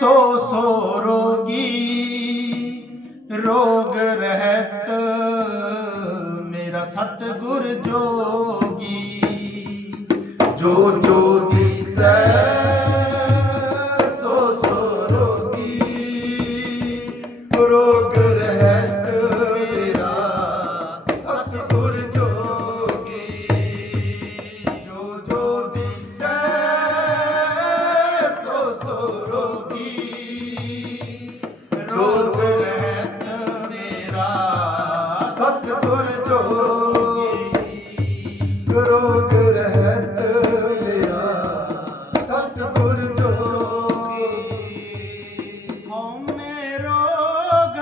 ਸੋ ਸੋ ਰੋਗੀ ਰੋਗ ਰਹਿਤ ਮੇਰਾ ਸਤਿਗੁਰ ਜੋਗੀ। ਜੋ ਜੋ ਦਿਸੈ ਸਤਿਗੁਰ ਜੋਗੀ ਰੋਗ ਰਹਿਤ ਮੇਰਾ। ਸਤਿਗੁਰ ਜੋਗੀ ਹਉਮੈ ਰੋਗ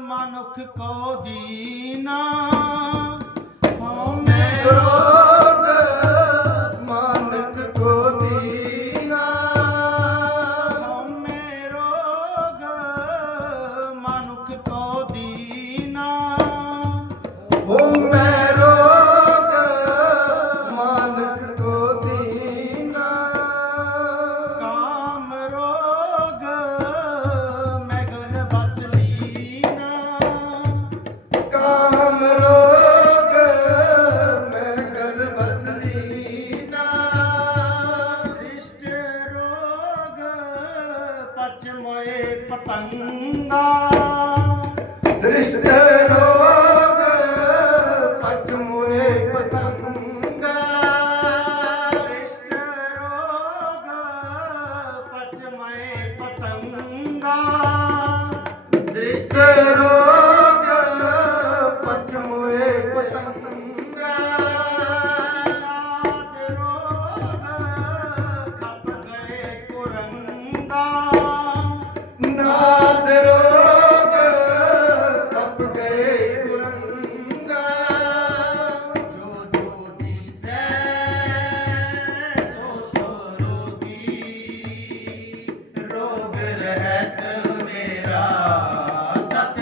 ਮਨੁੱਖ ਕੋ ਦੀਨਾ। ਪਤੰਗਾ। ਦ੍ਰਿਸ਼ਟ ਰੋਗ ਪਚ ਮੋਏ ਪਤੰਗਾ। ਦ੍ਰਿਸ਼ਟ ਰੋਗ ਪਚ ਮੋਏ ਪਤੰਗਾ। ਦ੍ਰਿਸ਼ਟ